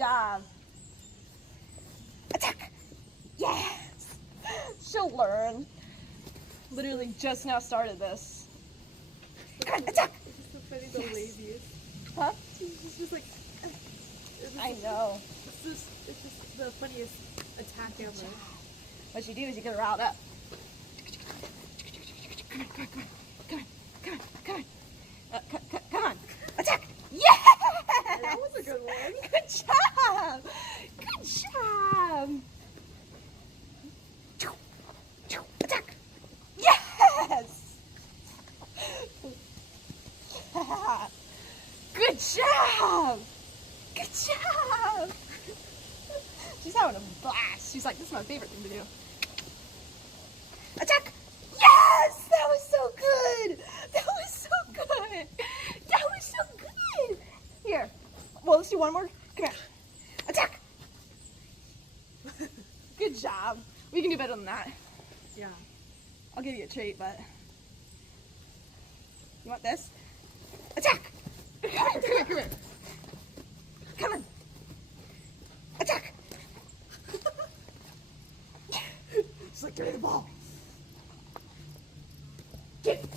Job. Attack! Yes! She'll learn. Literally just now started this. Come on, attack! It's just so funny the laziest. Huh? It's just like. I know. It's just the funniest attack ever. What you do is you get her riled up. Come on, come on, come on, come on, come on, come on. Come on. Attack! Yes! That was a good one. Good job! Good job! Attack! Yes! Yeah. Good job! Good job! She's having a blast. She's like, this is my favorite thing to do. Attack! Yes! That was so good! That was so good! That was so good! Here. Well, let's do one more. Come here. Attack! Good job. We can do better than that. Yeah. I'll give you a treat, but... You want this? Attack! Come here, come here, come here. Come on. Attack! She's like, give me the ball. Get it.